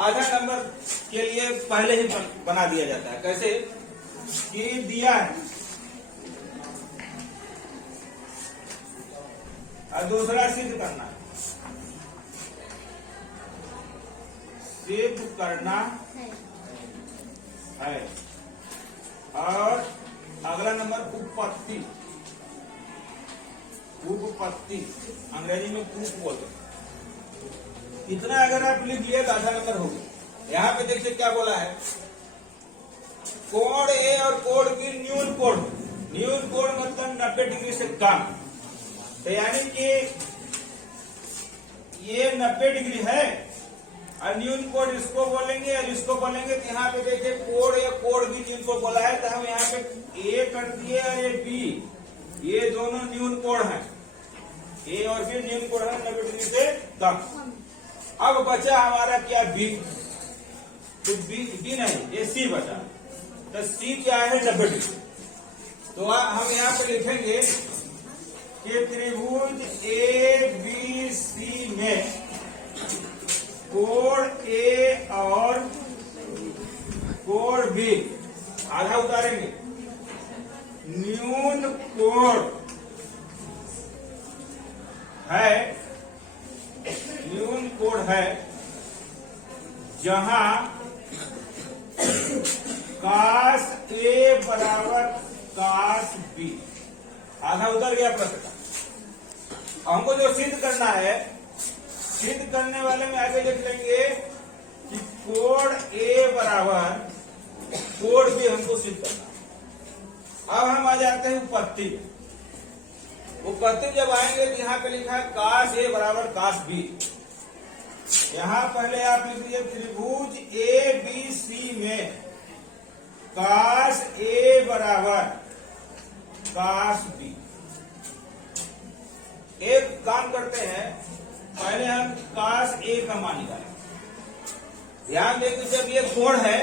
आधा नंबर के लिए पहले ही बना दिया जाता है। कैसे कि दिया है और दूसरा सिद्ध करना है, सिद्ध करना है, और अगला नंबर उपपत्ति, उपपत्ति अंग्रेजी में प्रूफ बोलते हैं। इतना अगर आप लिख लिए तो आधा नंबर हो गया। यहाँ पे देखिए क्या बोला है, कोण ए और कोण बी न्यून कोण, न्यून कोण मतलब 90 डिग्री से कम, तो यानी कि ये 90 डिग्री है और न्यून कोण इसको बोलेंगे और इसको बोलेंगे। तो यहाँ पे देखिए कोण या कोण बी जिनको बोला है, तो हम यहाँ पे ए कर दिए और ये बी, ये दोनों न्यून कोण है, ए और बी न्यून कोण है 90 डिग्री से कम। अब बचा हमारा क्या बी, तो बी नहीं, ये सी बचा, तो सी क्या है 90 डिग्री। तो हम यहाँ पे लिखेंगे कि त्रिभुज ए बी सी में कोण ए और कोण बी आधा उतारेंगे, न्यून कोण है, न्यून कोण है जहां काश ए बराबर काश बी, आधा उतर गया प्रश्न का। हमको जो सिद्ध करना है, सिद्ध करने वाले में आगे लिख लेंगे कि कोण ए बराबर कोण बी हमको सिद्ध करना है। अब हम आ जाते हैं उपपत्ति। उपपत्ति जब आएंगे तो यहाँ पे लिखा है काश ए बराबर काश बी। यहाँ पहले आप लिख लीजिए त्रिभुज ए बी सी में काश ए बराबर काश बी। एक काम करते हैं, पहले हम काश ए का मान निकालें। ध्यान दें कि जब ये कोण है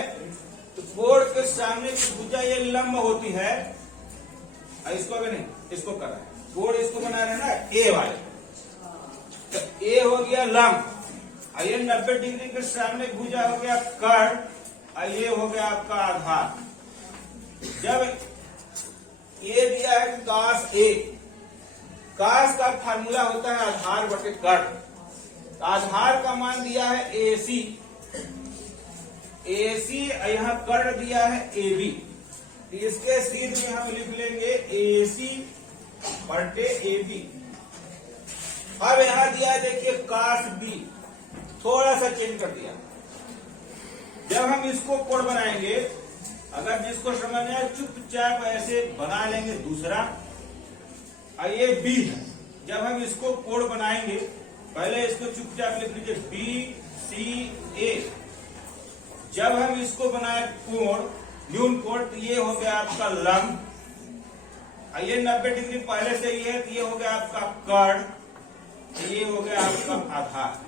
तो कोण के सामने की भुजा ये लंब होती है, इसको भी नहीं, इसको कर रहा है, कोण इसको बना रहे हैं ना ए वाले, तो ए हो गया लंब, और ये 90 डिग्री के सामने भुजा हो गया कर्ण, और ये हो गया आपका आधार। जब ये दिया है काश ए, काश का फार्मूला होता है आधार बटे कर्ण, आधार का मान दिया है एसी, एसी यहाँ कर्ण दिया है एबी, इसके सीध में हम लिख लेंगे एसी बटे एबी। अब यहाँ दिया है देखिए काश बी, थोड़ा सा चेंज कर दिया। जब हम इसको कोण बनाएंगे, अगर जिसको समझ आए चुपचाप ऐसे बना लेंगे दूसरा, और ये बी है, जब हम इसको कोण बनाएंगे पहले इसको चुपचाप लिख लीजिए बी सी ए। जब हम इसको बनाए कोण न्यून कोण, तो ये हो गया आपका लंब, और ये 90 डिग्री पहले से ही है, तो ये हो गया आपका कर्ण, तो ये हो गया आपका आधार।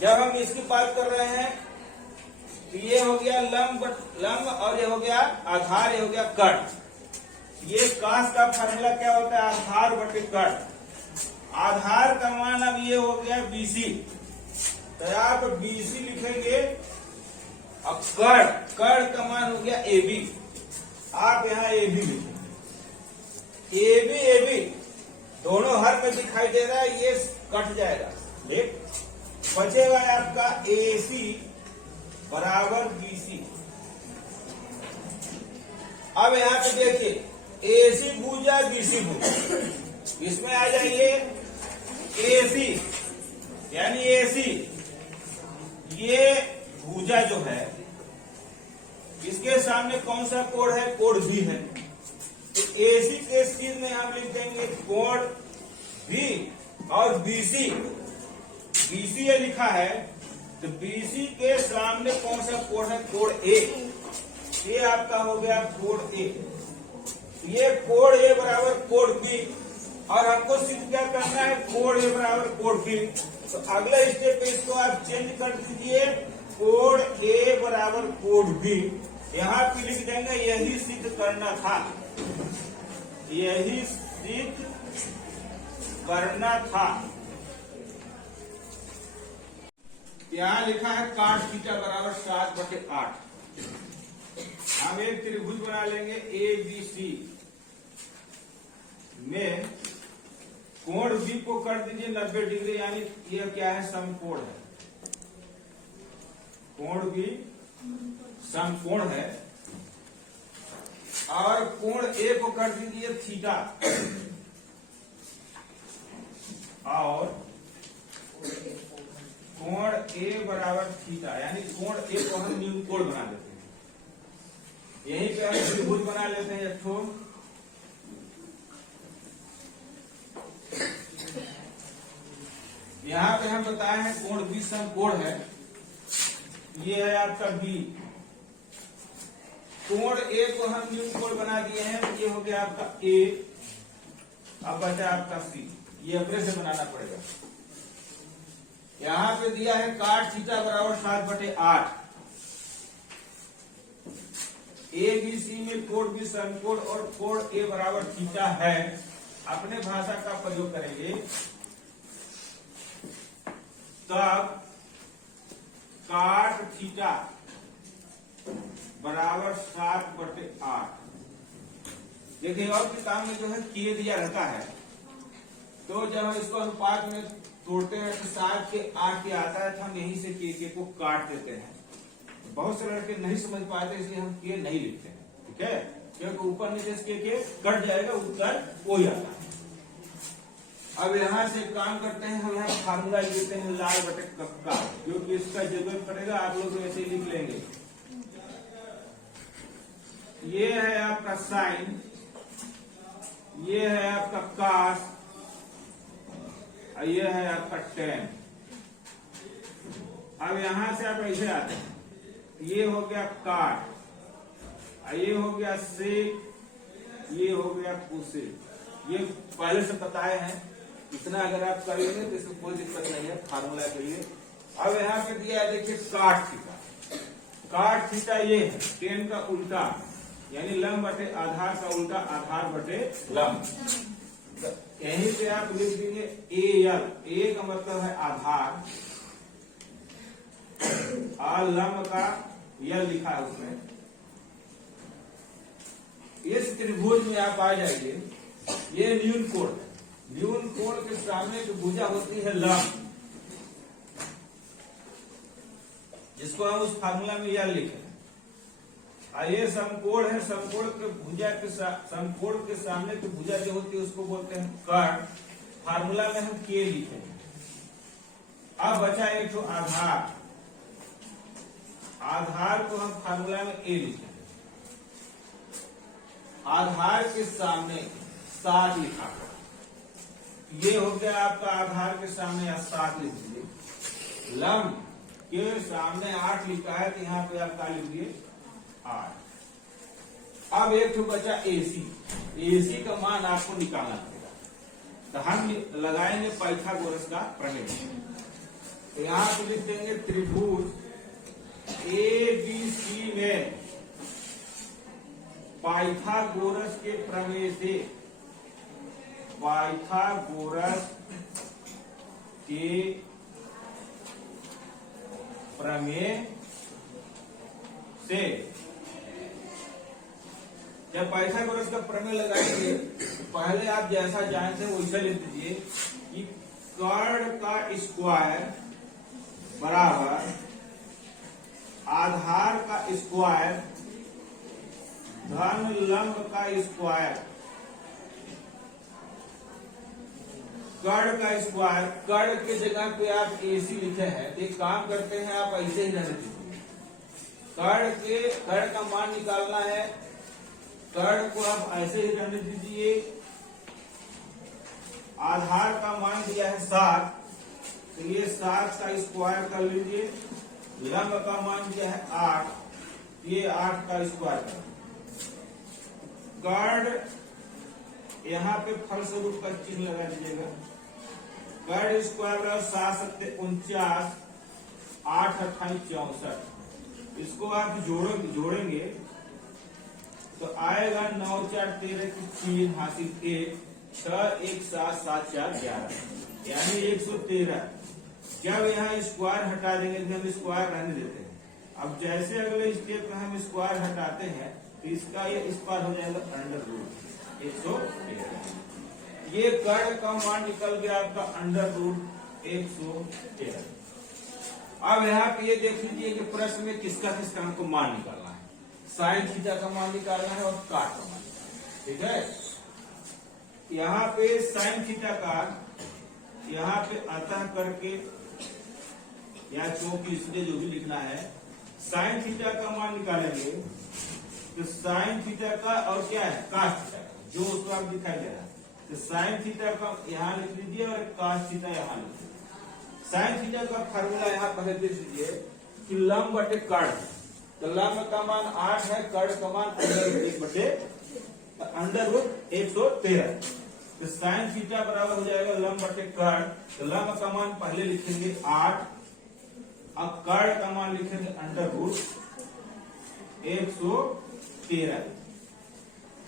जब हम इसकी बात कर रहे हैं तो ये हो गया लंब, लंब, और ये हो गया आधार, ये हो गया कर्ण। ये काश का फार्मूला क्या होता है, आधार बटे कर्ण। आधार का मान अब ये हो गया बीसी, तो आप बीसी लिखेंगे, अब कर्ण, कर्ण का मान हो गया एबी, आप यहाँ एबी लिखेंगे। एबी एबी दोनों हर में दिखाई दे रहा है, ये कट जाएगा, देख बचेगा आपका एसी बराबर बीसी। अब यहाँ पे देखिए एसी भुजा बीसी भुजा, इसमें आ जाइए एसी यानी एसी, ये भुजा जो है इसके सामने कौन सा कोण है, कोण बी है, तो एसी के सीध में हम लिख देंगे कोण बी, और बीसी, बीसी ये लिखा है, तो बीसी के सामने कौन सा कोण है, कोण ए, ये आपका हो गया कोण ए। ये कोण ए बराबर कोण बी, और हमको सिद्ध क्या करना है, कोण ए बराबर कोण बी। तो अगला स्टेप पे इसको आप चेंज कर दीजिए, कोण ए बराबर कोण बी, यहाँ पे लिख देंगे यही सिद्ध करना था, यही सिद्ध करना था। यहाँ लिखा है cos थीटा बराबर 7/8। हम एक त्रिभुज बना लेंगे ABC में कोण B को कर दीजिए 90 डिग्री, यानी यह क्या है, समकोण है। कोण B समकोण है। और कोण A को कर दीजिए थीटा, और कोण A बराबर थीटा, यानी कोण A को हम न्यून कोण बना देते हैं। यहीं पे हम त्रिभुज बना लेते हैं एक ठो। यहां पे हम बताए हैं कोण B समकोण है। ये है आपका B। कोण A को हम न्यून कोण बना दिए हैं, ये हो गया आपका A। अब बचा आपका C, ये अपने से बनाना पड़ेगा। यहां पे दिया है cos थीटा बराबर 7/8। ABC में कोण B समकोण और कोण A बराबर थीटा है। अपने भाषा का प्रयोग करेंगे तब cos थीटा बराबर 7/8। देखिए और किताब में जो है K दिया रहता है, तो जब हम इसको अनुपात में तोड़ते हैं तो 7 के 8 के आता है, तो हम यहीं से के को काट देते हैं। बहुत से लड़के नहीं समझ पाते, इसलिए हम के नहीं लिखते हैं, ठीक है, क्योंकि ऊपर नीचे से के कट जाएगा, उत्तर वो ही आता है। अब यहां से काम करते हैं, हम यहाँ फार्मूला लेते हैं लाल बटे कक्का, क्योंकि इसका जरूरत पड़ेगा। आप लोग ऐसे ही लिख लेंगे। ये है आपका साइन, ये है आपका कास, ये है आपका टेन। अब यहां से आप ऐसे आते हैं, ये हो गया काट, ये हो गया सेक, ये हो गया कोसेक। ये पहले से बताए हैं, इतना अगर आप कर लेंगे तो इसमें कोई दिक्कत नहीं है फार्मूला के लिए। अब यहाँ पे दिया है देखिए काट थीटा। काट थीटा ये है टेन का उल्टा, यानी लंब बटे आधार का उल्टा, आधार बटे लंब। यहीं पे आप लिख देंगे AL। A का मतलब है आधार, और लंब का L लिखा है उसमें। इस त्रिभुज में आप आ जाइए, ये न्यून कोण है। न्यून कोण के सामने जो भुजा होती है लंब, जिसको हम उस फार्मूला में L लिखे। ये समकोण है, समकोण के भुजा के समकोण के सामने की भुजा जो होती है उसको बोलते हैं कर्ण। फार्मूला में हम के लिखे। अब बचा एक तो आधार, आधार को हम फार्मूला में ए लिखे। आधार के सामने 7 लिखा, ये हो गया आपका आधार के सामने 7 लिख दीजिए। लंब के सामने 8 लिखा है, तो यहाँ पे आप क्या लिख दिए 8। अब एक तो बचा AC। AC का मान आपको निकालना पड़ेगा, तो हम लगाएंगे पाइथागोरस का प्रमेय। तो यहां पे लिख देंगे त्रिभुज ABC में पाइथागोरस के प्रमेय से, पाइथागोरस के प्रमेय से, जब पाइथागोरस का प्रमेय लगाएंगे तो पहले आप जैसा जानते हैं वैसा लिख दीजिए कि कर्ण का स्क्वायर बराबर आधार का स्क्वायर धन लंब का स्क्वायर। कर्ण का स्क्वायर, कर्ण के जगह पे आप AC लिखे हैं, तो एक काम करते हैं आप ऐसे ही रहने दीजिए। कर्ण का मान निकालना है, कर्ण को आप ऐसे ही रहने दीजिए। आधार का मान दिया है 7, तो ये 7 का स्क्वायर कर लीजिए। लंब का मान दिया है 8, ये 8 का स्क्वायर कर। कर्ण यहाँ पे फलस्वरूप का चिन्ह लगा दीजिएगा। कर्ण स्क्वायर बराबर 7 7 49, 8 28 64। इसको आप जोड़ेंगे तो आएगा 9 4 13 की 3 हासिल 1, 6 1 7 7 4 11, यानी 113। जब यहाँ स्क्वायर हटा देंगे तो हम स्क्वायर रहने देते हैं। अब जैसे अगले स्टेप में हम स्क्वायर हटाते हैं तो इसका ये इस पार हो जाएगा अंडर रूट 113। ये कर्ण का मान निकल गया आपका अंडर रूट 113। अब यहाँ पे ये देख लीजिए कि प्रश्न में किसका किसका हमको मान निकालना है। साइन थीटा का मान निकालना है और काट का मान, ठीक है। यहाँ पे साइन थीटा का यहाँ पे अतः करके या चौक इसलिए जो भी लिखना है, साइन थीटा का मान निकालेंगे तो साइन थीटा का और क्या है कास थीटा का, जो उसको आप दिखाई दे रहा है। तो साइन थीटा का यहाँ लिख लीजिए और कास थीटा यहाँ लिख लीजिए। साइन थीटा का फार्मूला यहाँ पहले देख लीजिए कि लंब बटे कर्ण, तो लंब का मान 8 है, कर्ण का मान अंडर रूट 113। तो साइन थीटा बराबर हो जाएगा लंब बटे कर्ण। तो लंब का मान पहले लिखेंगे 8, अब कर्ण का मान लिखेंगे अंडर रूट 113।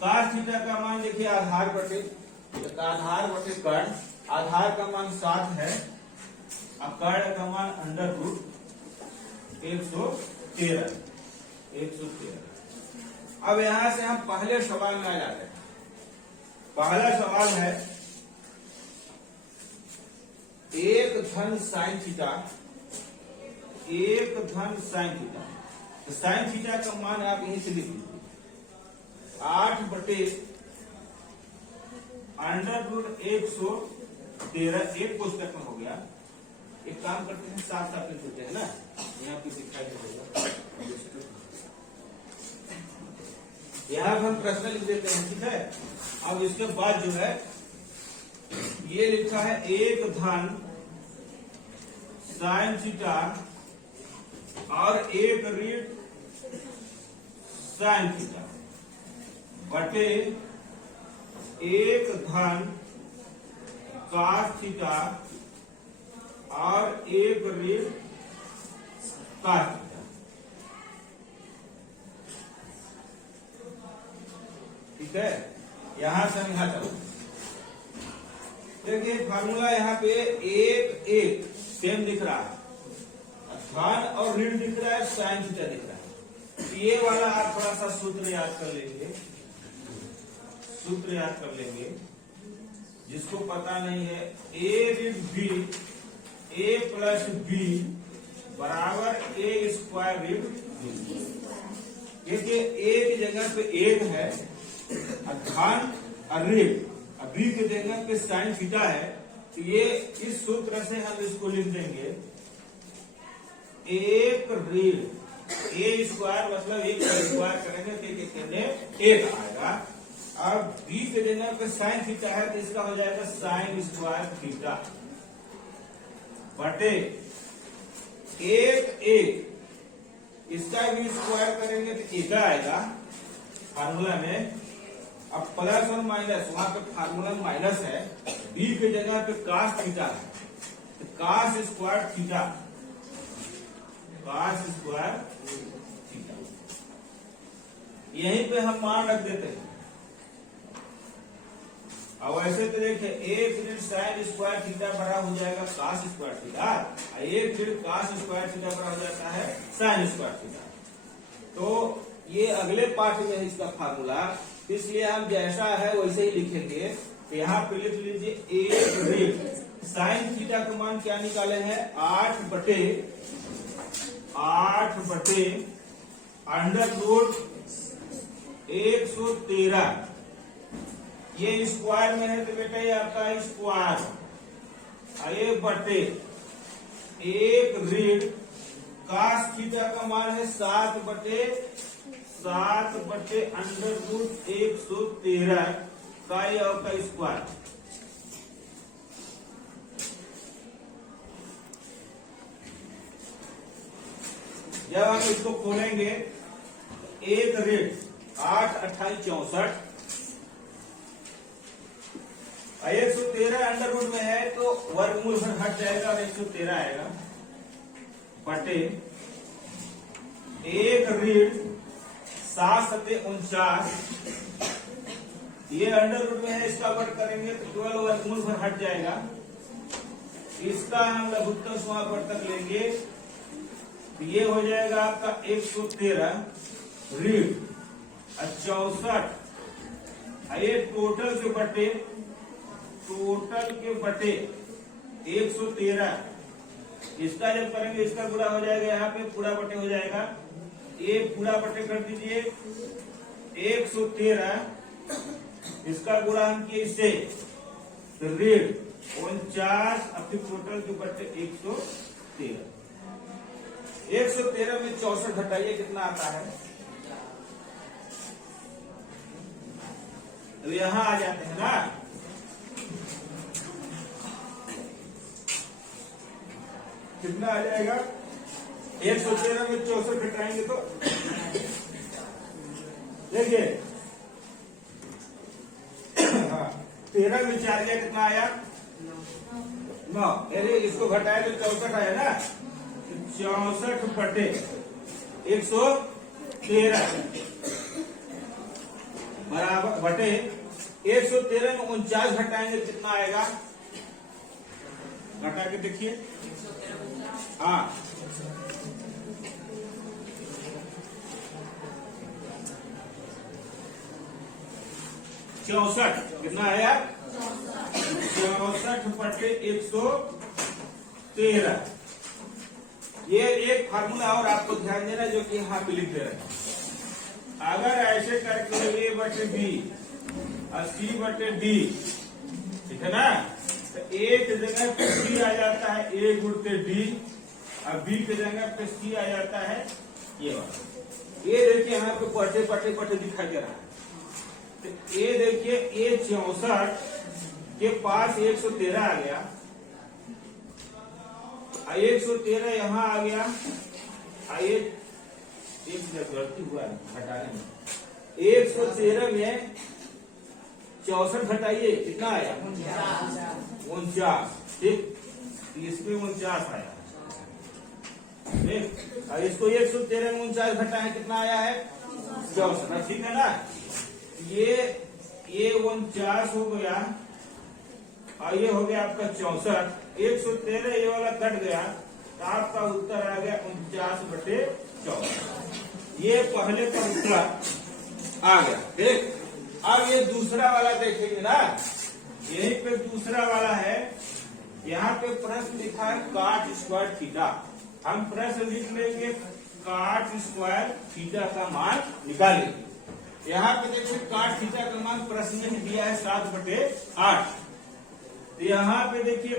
कास थीटा का मान देखिए आधार बटे कर्ण, आधार का मान 7 है, अब कर्ण का मान अंडर रूट 113। अब यहां से हम पहले सवाल में आ जाते हैं। पहला सवाल है एक धन साइन थीटा, एक धन साइन थीटा। तो साइन थीटा का मान आप यहीं से लिख लीजिए 8 बटे अंडर रूट 113। एक पुस्तक में हो गया। एक काम करते हैं, साफ साफ लिख देते हैं ना, यहाँ पे दिखाई देगा। यहाँ हम प्रश्न लिख देते हैं, ठीक है। अब इसके बाद जो है ये लिखा है एक धन साइन थीटा और एक ऋण साइन थीटा बटे एक धन कास थीटा और एक ऋण कास थीटा, ठीक है। यहां से हम यहां चलो, देखिए फार्मूला यहाँ पे एक एक सेम दिख रहा है, धन और ऋण दिख रहा है, साइन थीटा दिख रहा है। ये वाला आप थोड़ा सा सूत्र याद कर लेंगे, जिसको पता नहीं है, ए ऋण बी, ए प्लस बी बराबर ए स्क्वायर ऋण बी। देखिए ए की जगह पे एक है, धन और ऋण, बी की जगह पे साइन थीटा है। तो ये इस सूत्र से हम इसको लिख देंगे एक ऋण ए स्क्वायर, मतलब एक स्क्वायर करेंगे तो एक आएगा। अब बी के जगह पे साइन थीटा है तो इसका हो जाएगा साइन स्क्वायर थीटा बटे एक, इसका भी स्क्वायर करेंगे तो एक आएगा फार्मूला में। अब प्लस और माइनस, वहां पे फार्मूला माइनस है, बी की जगह पे कास थीटा है तो कास स्क्वायर थीटा, यहीं पे हम मान रख देते हैं। अब ऐसे तो देखिए एक ऋण साइन स्क्वायर थीटा बड़ा हो जाएगा कास स्क्वायर थीटा, एक ऋण कास स्क्वायर थीटा बड़ा हो जाता है साइन स्क्वायर थीटा। तो ये अगले पार्ट में है इसका फार्मूला, इसलिए हम जैसा है वैसे ही लिखेंगे। तो यहाँ पे लिख लीजिए एक ऋण साइन थीटा का मान क्या निकाले हैं 8 बटे अंडर रूट 113। ये स्क्वायर में है तो बेटा ये आपका स्क्वायर, ये बटे एक ऋण कास थीटा का मान है 7 बटे अंडर रूट 113 का ये आपका स्क्वायर। जब हम इसको खोलेंगे एक ऋण 8 28 64, 113 अंडर रूट में है तो वर्गमूल हट जाएगा और 113 आएगा बटे एक ऋण 7 सत्ते 49, ये अंडर रूट में है, इसका वर्ग करेंगे तो 12 वर्गमूल हट जाएगा इसका हम लघुत्तम समापवर्तक लेंगे तो ये हो जाएगा आपका 113 ऋण 64, ये टोटल के बटे 113। इसका जब करेंगे इसका गुणा हो जाएगा, यहाँ पे पूरा बटे हो जाएगा, ये पूरा बटे कर दीजिए 113, इसका गुणा हम किए इससे ऋण 49, अब फिर टोटल के बटे 113। 113 में 64 घटाइए कितना आता है, तो यहां आ जाते हैं ना, कितना आ जाएगा 113 में 64 घटाएंगे तो देखिए, हाँ 13 में 4 गया कितना आया 9, अरे इसको घटाए तो 64 आया ना, 64 बटे 113 बराबर बटे 113 में 49 घटाएंगे कितना आएगा, घटा के देखिए, हाँ 64 कितना आया 64 बटे 113। ये एक फार्मूला और आपको ध्यान देना जो कि यहाँ पे लिख दे रहे हैं, अगर ऐसे करके A बटे B और C बटे D, ठीक है ना, तो A की जगह पे C आ जाता है A गुणते D और B की जगह पे C आ जाता है ये वाला। ये देखिए यहाँ पे पटे पटे पटे दिखाई दे रहा है, तो ये देखिए A 64 के पास 113 आ गया, 113 यहाँ आ गया, एक गलती हुआ है घटाने में, 113 में 64 घटाइए कितना आया 49, ठीक, इसमें 49 आया, ठीक, और इसको 113 में 49 घटाए कितना आया है 64, ठीक है ना, ये 49 हो गया और ये हो गया आपका 64, 113 ये वाला कट गया तो आपका उत्तर आ गया 49 बटे 14। ये पहले का उत्तर आ गया, ठीक। अब ये दूसरा वाला देखेंगे ना, यहीं पे दूसरा वाला है, यहाँ पे प्रश्न लिखा है cot स्क्वायर थीटा, हम प्रश्न लिख लेंगे cot स्क्वायर थीटा का मान निकालेंगे। यहाँ पे देखिए cot थीटा का मान प्रश्न में ही दिया है 7/8, तो यहाँ पे देखिए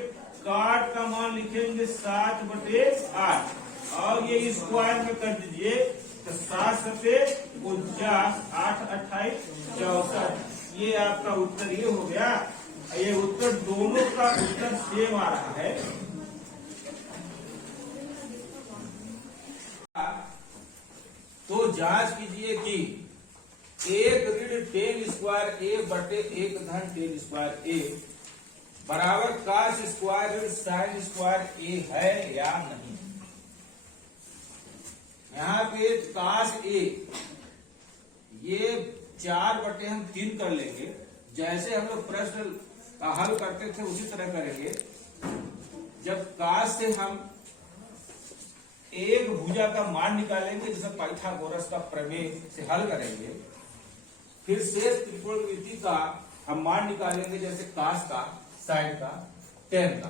cot का मान लिखेंगे 7/8 और ये स्क्वायर में कर दीजिए तो 7×49, 8 28 64, ये आपका उत्तर ये हो गया। ये उत्तर दोनों का उत्तर सेम आ रहा है, तो जांच कीजिए कि 1 ऋण 10 स्क्वायर A बटे 1 धन 10 स्क्वायर A बराबर cos स्क्वायर ऋण sin स्क्वायर A है या नहीं। यहाँ पे cos A ये 4/3 कर लेंगे, जैसे हम लोग प्रश्न का हल करते थे उसी तरह करेंगे। जब cos से हम एक भुजा का मान निकालेंगे, जैसे पाइथागोरस का प्रमेय से हल करेंगे, फिर शेष त्रिकोणमिति का हम मान निकालेंगे, जैसे cos का, sin का, tan का,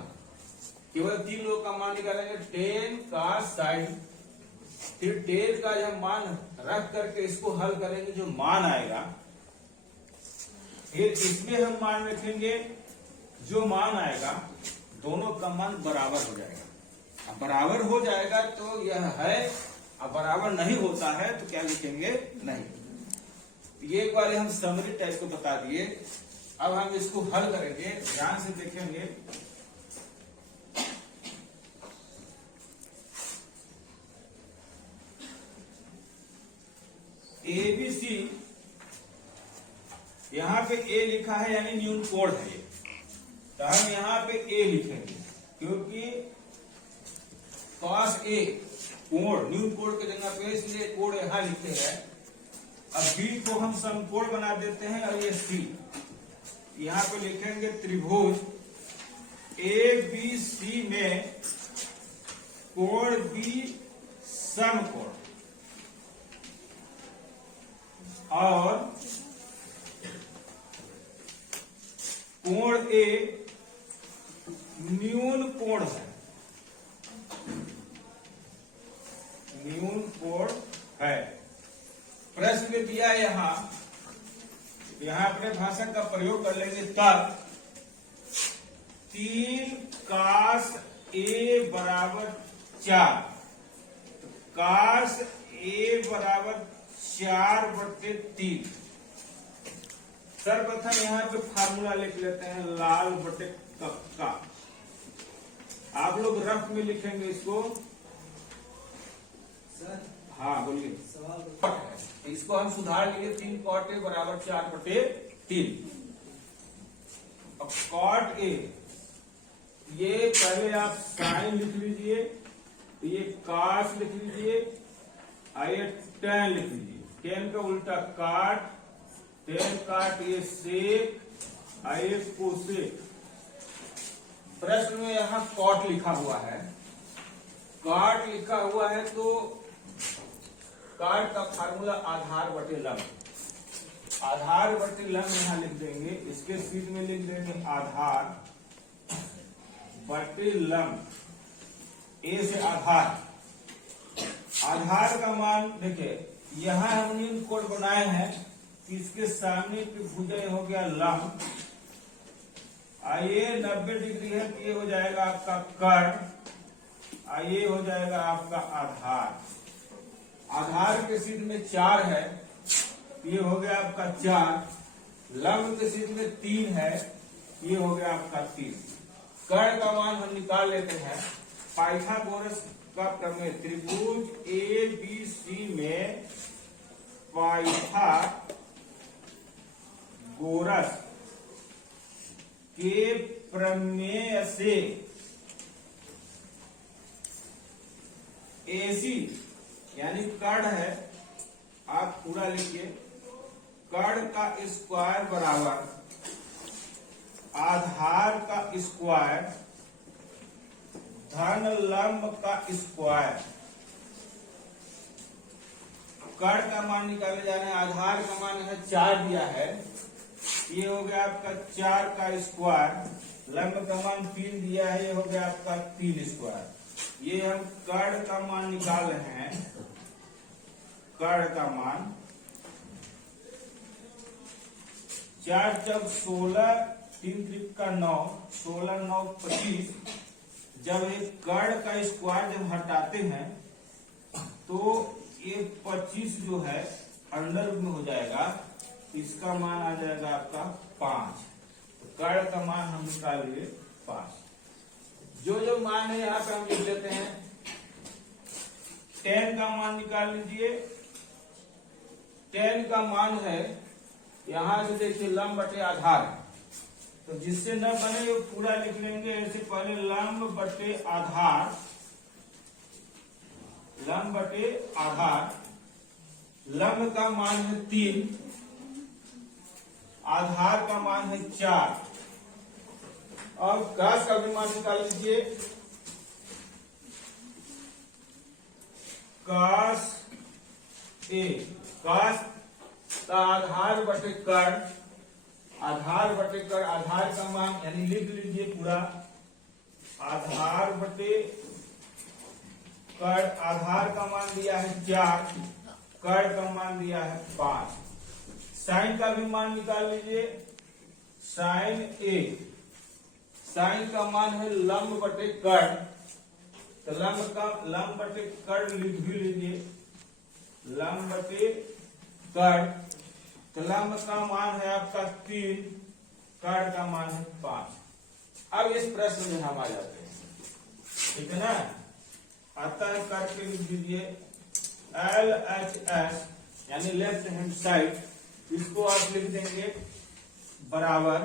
केवल 3 लोग का मान निकालेंगे, tan cos sin, फिर tan का जब मान रख करके इसको हल करेंगे, जो मान आएगा फिर इसमें हम मान रखेंगे, जो मान आएगा दोनों का मान बराबर हो जाएगा। अब बराबर हो जाएगा तो यह है, अब बराबर नहीं होता है तो क्या लिखेंगे नहीं। ये एक बार हम समरी टाइप को बता दिए, अब हम इसको हल करेंगे, ध्यान से देखेंगे। ABC यहाँ पे A लिखा है यानी न्यून कोड है ये, तो हम यहाँ पे A लिखेंगे क्योंकि cos A कोण न्यून कोड के जगह पे, इसलिए कोड यहाँ लिखते हैं। अब B को हम समकोण बना देते हैं और ये C यहाँ पे लिखेंगे त्रिभुज ABC में कोण B समकोण और कोण A न्यून कोण है, न्यून कोण है। प्रश्न में दिया यहां अपने भाषा का प्रयोग कर लेंगे तब 3 cos A बराबर 4, cos A बराबर 4/3। सर्वप्रथम यहाँ पे फार्मूला लिख लेते हैं लाल बटे कक्का। आप लोग रफ में लिखेंगे इसको। सर हाँ बोलिए। सवाल इसको हम सुधार लिए 3 cot A बराबर 4/3। अब cot A ये पहले आप साइन लिख लीजिए, ये cos लिख लीजिए, ये tan लिख लीजिए। tan का उल्टा काट, tan काट ये सेक, ये कोसेक। प्रश्न में यहाँ cot लिखा हुआ है, cot लिखा हुआ है तो cot का फार्मूला आधार बटे लंब। आधार बटे लंब यहाँ लिख देंगे, इसके सीध में लिख देंगे आधार बटे लंब। ए से आधार, आधार का मान देखिए यहां हमने कोण बनाए हैं, इसके सामने की भुजा हो गया लंब। आइए 90 डिग्री है तो ये हो जाएगा आपका कर्ण, आइए हो जाएगा आपका आधार। आधार के सीध में 4 है, ये हो गया आपका 4। लंब के सीध में 3 है, ये हो गया आपका 3। कर्ण का मान हम निकाल लेते हैं। पाइथागोरस का प्रमेय त्रिभुज ABC में पाइथागोरस के प्रमेय से AC यानी कर्ण है, आप पूरा लिखिए, कर्ण का स्क्वायर बराबर आधार का स्क्वायर धन लंब का स्क्वायर। कर्ण का मान निकाले जा रहे हैं, आधार का मान है 4 दिया है, ये हो गया आपका 4 का स्क्वायर। लंब का मान 3 दिया है, ये हो गया आपका 3 स्क्वायर। ये हम कर्ण का मान निकाल रहे हैं। कर्ण का मान 4 चौक 16, 3 त्रिक का 9, 16 9 25। जब एक कर्ण का स्क्वायर जब हटाते हैं तो ये 25 जो है अंडर में हो जाएगा, इसका मान आ जाएगा आपका 5। तो कर्ण का मान हम निकाल लिए 5। जो मान है यहाँ पे हम लिख लेते हैं। tan का मान निकाल लीजिए। tan का मान है, यहां से देखिए लंब बटे आधार, तो जिससे न बने वो पूरा लिख लेंगे। ऐसे पहले लंब बटे आधार, लंब बटे आधार। लंब का मान है 3, आधार का मान है 4। और cos का भी मान निकाल लीजिए। cos A, cos का आधार बटे कर्ण, आधार बटे कर्ण। आधार का मान यानी लिख लीजिए पूरा, आधार बटे कर्ण। आधार का मान दिया है 4, कर्ण का मान दिया है 5। साइन का भी मान निकाल लीजिए। साइन A, साइन का मान है लंब बटे कर्ण, तो लंब बटे कर्ण लिख भी लीजिए, लंब बटे कर्ण। तो लंब का मान है आपका 3, कर्ण का मान है 5। अब इस प्रश्न में हम आ जाते हैं, ठीक है ना। अतः करके लिख दीजिए LHS यानी लेफ्ट हैंड साइड, इसको आप लिख देंगे बराबर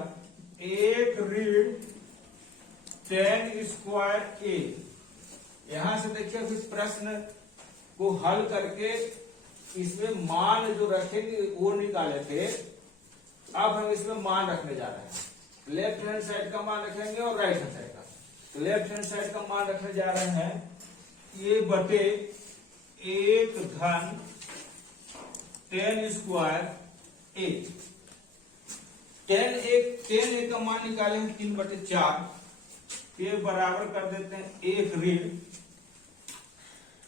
1 ऋण tan स्क्वायर A। यहां से देखिए इस प्रश्न को हल करके इसमें मान जो रखेंगे वो निकाले थे, अब हम इसमें मान रखने जा रहे हैं। लेफ्ट हैंड साइड का मान रखेंगे और राइट हैंड साइड का। तो लेफ्ट हैंड साइड का मान रखने जा रहे हैं ए बटे 1 धन 10 स्क्वायर ए। 10 ए का मान निकाले हैं 3/4 के बराबर कर देते हैं 1 ऋण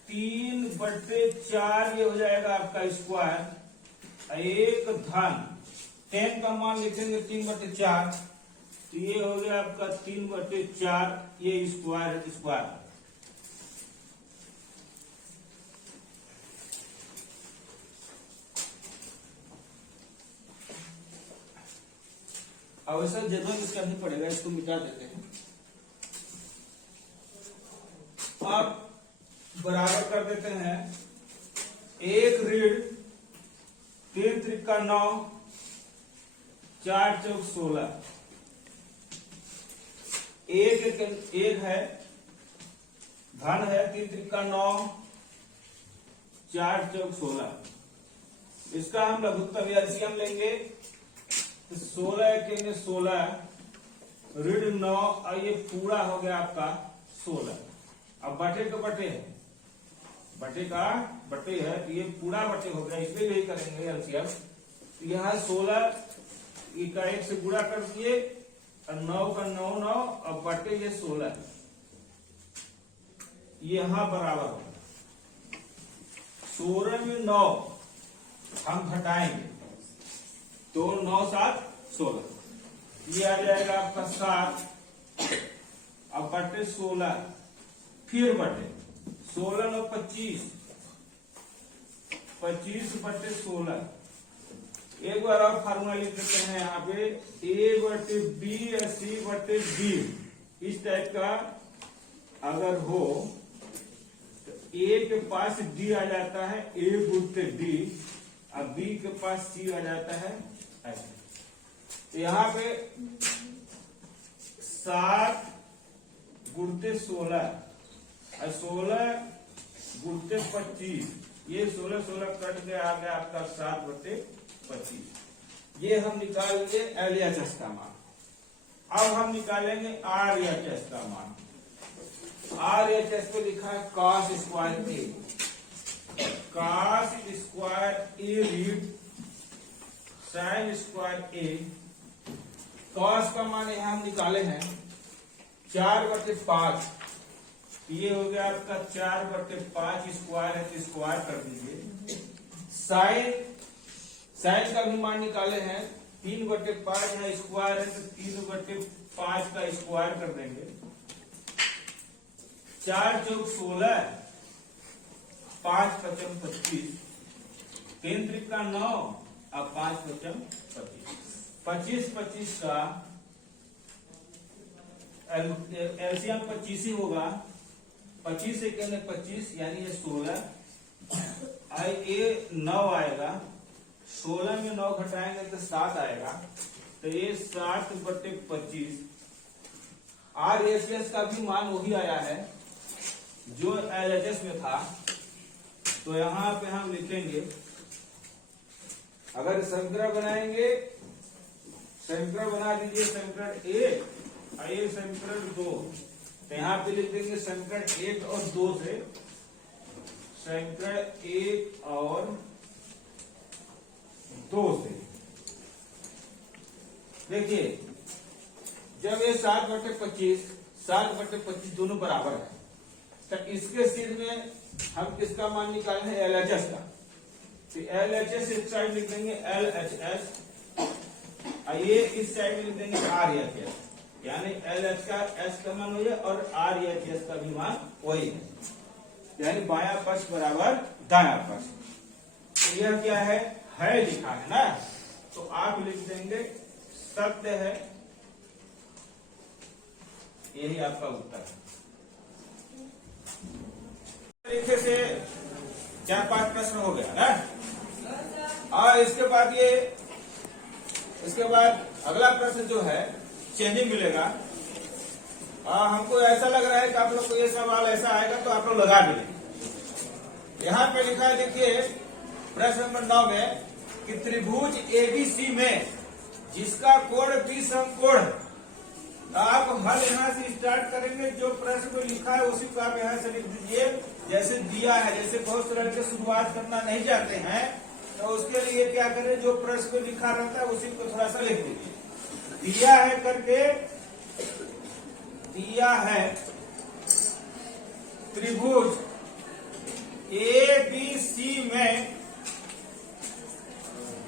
3/4 ये हो जाएगा आपका स्क्वायर 1 धन 10 का मान लिखेंगे 3/4 तो ये हो गया आपका 3/4 ये स्क्वायर। अवश्य जरूर इसका नहीं पड़ेगा, इसको मिटा देते हैं। अब बराबर कर देते हैं 1 ऋण 3 त्रिका 9 4 चौक 16 एक है धन है 3 त्रिका 9 4 चौक 16। इसका हम लघुत्तम एलसीएम लेंगे तो 16 के 16 ऋण 9 और ये पूरा हो गया आपका 16। अब बटे का बटे है, बटे का बटे है तो ये पूरा बटे हो गया, इसलिए यही करेंगे एलसीएम। तो यहाँ 16 का 1 से गुणा कर दिए और 9 का 9 9 और बटे ये 16 यहाँ बराबर होगा 16 में 9 हम घटाएंगे तो 9 7 16 ये आ जाएगा आपका 7। अब बटे 16 फिर बटे 16 9 25 25 बटे 16। एक बार और फार्मूला लिख देते हैं यहाँ पे a बटे b या c बटे d इस टाइप का अगर हो तो a के पास d आ जाता है a गुणते d और b के पास c आ जाता है ऐसे। तो यहाँ पे 7 गुणते 16 और 16 गुणते 25 ये 16 16 कट के आ गया आपका 7 बटे 25। ये हम निकालेंगे LHS का मान। अब हम निकालेंगे RHS का मान। RHS पे लिखा है cos square A, cos square A ऋण sin स्क्वायर A। cos का मान यहाँ हम निकाले हैं 4/5 ये हो गया आपका 4/5 स्क्वायर है तो स्क्वायर कर दीजिए। साइन का भी मान निकाले हैं 3/5 है स्क्वायर है तो 3/5 का स्क्वायर कर देंगे। 4 चौक 16 5 पचम 25 3 त्रिका 9 और 5 पचम 25 25 का एलसीएम 25 ही होगा। 25 से कहने 25 यानी ये 16 ये 9 आएगा। 16 में 9 घटाएंगे तो 7 आएगा तो ये 7/25। RHS का भी मान वही आया है जो LHS में था। तो यहाँ पे हम लिखेंगे अगर समीकरण बनाएंगे, समीकरण बना दीजिए समीकरण 1 और ये समीकरण 2 तो यहाँ पे लिख देंगे समीकरण 1 और 2 से समीकरण 1 और 2 से देखिए जब ये 7/25 दोनों बराबर है तो इसके सिर में हम किसका मान निकाले हैं LHS का। तो LHS इस साइड लिख देंगे LHS और ये इस साइड में लिख देंगे RHS यानी LHS का मान वही है और RHS का भी मान वही है यानी बायां पक्ष बराबर दायां पक्ष। तो यह क्या है लिखा है ना तो आप लिख देंगे सत्य है, यही आपका उत्तर है। तरीके से 4-5 प्रश्न हो गया ना। और इसके बाद अगला प्रश्न जो है चेंजिंग मिलेगा। हमको ऐसा लग रहा है कि आप लोग को ये सवाल ऐसा आएगा तो आप लोग लगा देंगे। यहाँ पे लिखा है देखिए प्रश्न नंबर 9 में कि त्रिभुज ABC में जिसका कोण 30 अंक कोण आप हल यहाँ से स्टार्ट करेंगे, जो प्रश्न को लिखा है उसी को आप यहाँ से लिख दीजिए जैसे दिया है। जैसे बहुत से लड़के शुरुआत करना नहीं चाहते हैं तो उसके लिए क्या करें, जो प्रश्न को लिखा रहता है उसी को थोड़ा सा लिख दीजिए। दिया है करके, दिया है त्रिभुज ABC में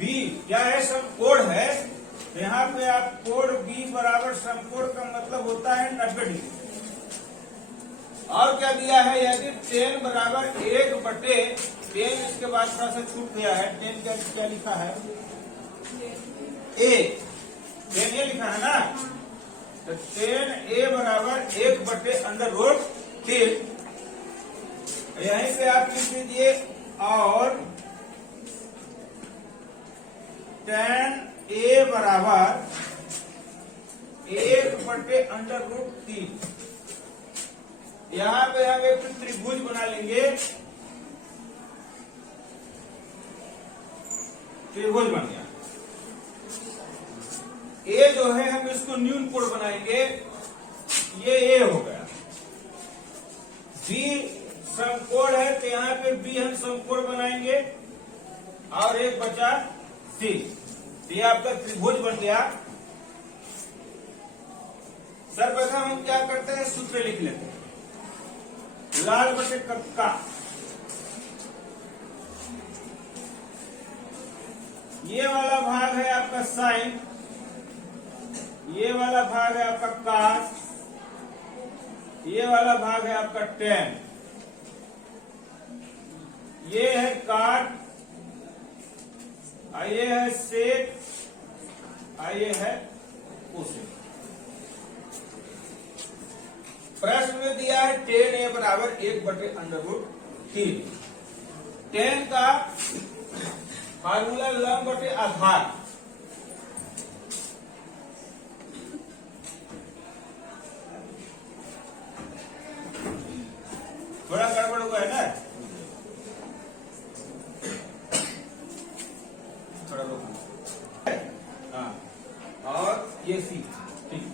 B क्या है, समकोण है। यहाँ पे आप कोण B बराबर समकोण का मतलब होता है 90 डिग्री। और क्या दिया है, यदि tan बराबर 1/10, इसके बाद थोड़ा सा छूट गया है, tan क्या लिखा है, A, tan A लिखा है ना, तो tan A बराबर 1/√3। यहीं से आप लिख दीजिए और tan A बराबर 1/√3। यहाँ पे हम एक त्रिभुज बना लेंगे, त्रिभुज बन गया। A जो है हम इसको न्यून कोण बनाएंगे, ये A हो गया। B समकोण है तो यहाँ पे B हम समकोण बनाएंगे और एक बचा C। ये आपका त्रिभुज बन गया। सर्वप्रथम हम क्या करते हैं, सूत्र लिख लेते हैं। लाल बटे कक्का, ये वाला भाग है आपका साइन, ये वाला भाग है आपका कास, ये वाला भाग है आपका टेन, ये है काट, ये है सेक, ये है कोसेक। प्रश्न में दिया है tan A बराबर 1/√3। tan का फार्मूला लंब बटे आधार। थोड़ा गड़बड़ हुआ है ना, थोड़ा हाँ, और ये C, ठीक।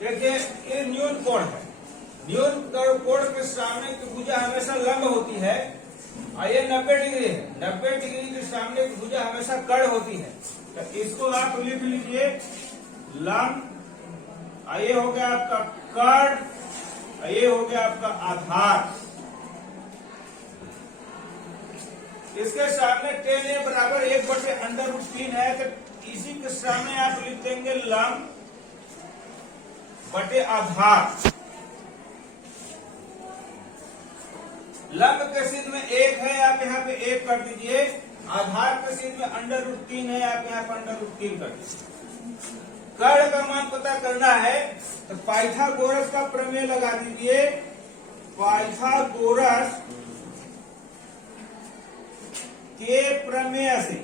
देखिए ये न्यून कोण है, न्यून कोण के सामने की भुजा हमेशा लंब होती है और ये 90 डिग्री है। 90 डिग्री के सामने की भुजा हमेशा कर्ण होती है। तो इसको आप लिख लीजिए लंब, ये हो गया आपका कर्ण, ये हो गया आपका आधार। इसके सामने tan A बराबर 1/√3 है, तो इसी के सामने आप लिख देंगे लंब बटे आधार। लंब के सिद्ध में 1 है, आप यहाँ पे 1 कर दीजिए। आधार के सिद्ध में √3 है, आप यहाँ पर √3 कर दीजिए। कर्ण का मान पता करना है तो पाइथागोरस का प्रमेय लगा दीजिए। पाइथागोरस के प्रमेय से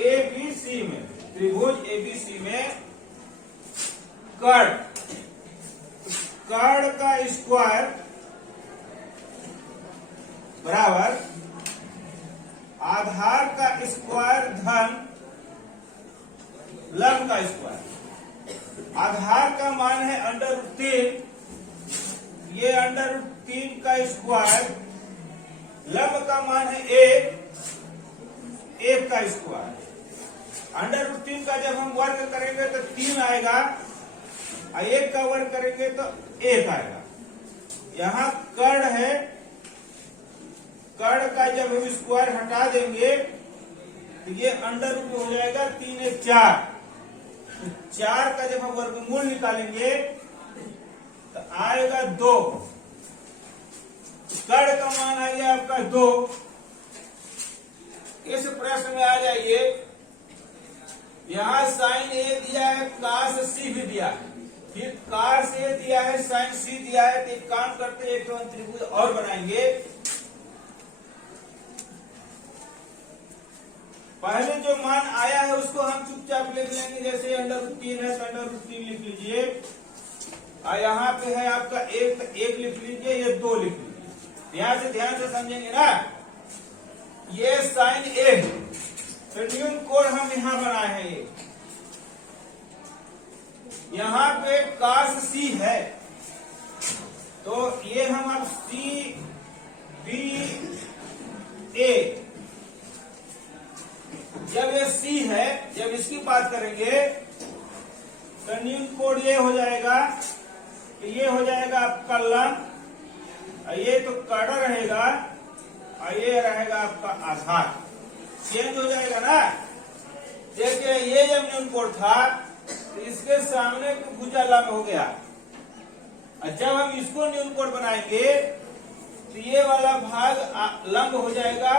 ABC में, त्रिभुज ABC में कर्ण का स्क्वायर बराबर आधार का स्क्वायर धन लंब का स्क्वायर। आधार का मान है √3, ये √3 का स्क्वायर, लंब का मान है 1 का स्क्वायर। √3 का जब हम वर्ग करेंगे तो 3 आएगा, 1 का वर्ग करेंगे तो 1 आएगा। यहाँ कर्ण है, कर्ण का जब हम स्क्वायर हटा देंगे तो ये अंडर रूट हो जाएगा 3 1 4। 4 का जब हम वर्गमूल निकालेंगे तो आएगा 2। कर्ण का मान आ गया आपका 2। इस प्रश्न में आ जाइए, यहाँ साइन A दिया है, कास C भी दिया है, फिर कास A दिया है, साइन C दिया है। तो एक काम करते हैं, एक तो त्रिभुज और बनाएंगे। पहले जो मान आया है उसको हम चुपचाप लिख लेंगे, जैसे √3 है तो √3 लिख लीजिए। और यहाँ पे है आपका 1 लिख लीजिए, ये 2 लिख लीजिए। ध्यान से समझेंगे ना। ये साइन ए है, तो न्यून कोण हम यहां बनाए हैं। ये यहां पे cos सी है, तो ये हम अब सी बी ए, जब ये सी है, जब इसकी बात करेंगे तो न्यून कोण ये हो जाएगा, ये हो जाएगा आपका लंब, ये तो कड़ा रहेगा और ये रहेगा आपका आधार, चेंज हो जाएगा ना। देखिए ये जब न्यून कोण था तो इसके सामने की भुजा लंब हो गया, और जब हम इसको न्यून कोण बनाएंगे तो ये वाला भाग लंब हो जाएगा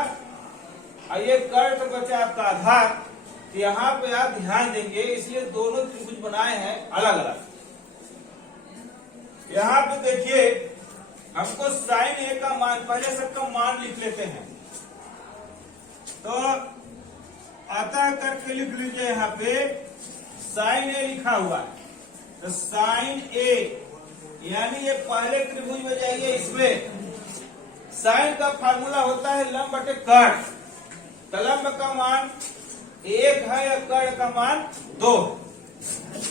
और ये कर्ण तो बचा आपका आधार। तो यहाँ पे आप ध्यान देंगे, इसलिए दोनों त्रिभुज बनाए हैं अलग अलग। यहाँ पे देखिए हमको साइन ए का मान, पहले सबका मान लिख लेते हैं, तो अतः करके लिख लीजिए। यहाँ पे साइन ए लिखा हुआ है, तो साइन ए यानी ये पहले त्रिभुज में जाइए। इसमें साइन का फार्मूला होता है लंब बटे कर्ण, तो लंब का मान 1 है या कर्ण का मान 2,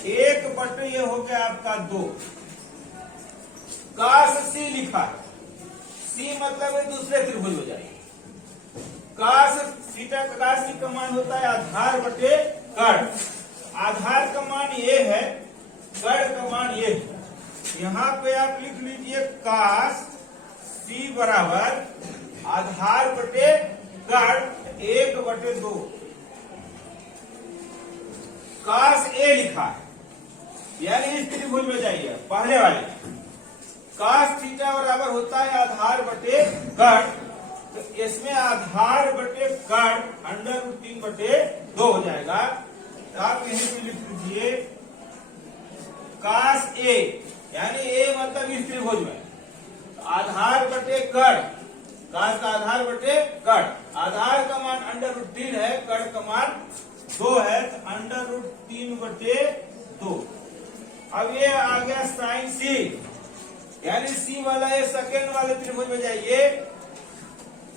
1 बटे ये हो गया आपका 2। cos सी लिखा है, सी मतलब है दूसरे त्रिभुज हो जाएगी। cos थीटा का सी का मान होता है आधार बटे कर्ण, आधार का मान ये है, कर्ण का मान ये है। यहाँ पे आप लिख लीजिए cos सी बराबर आधार बटे कर्ण 1 बटे 2। cos ए लिखा है, यानी इस त्रिभुज में जाइए पहले वाले, cos थीटा बराबर होता है आधार बटे कर्ण, तो इसमें आधार बटे कर्ण √3 बटे 2 हो जाएगा। तो आप यहीं पे लिख लीजिए cos ए, यानी ए मतलब इस त्रिभुज में आधार बटे कर्ण, cos का आधार बटे कर्ण, आधार का मान √3 है, कर्ण का मान 2 है, तो √3 बटे 2। अब ये आ गया साइन सी, यानी सी वाला ये सेकेंड वाले त्रिभुज में जाइए।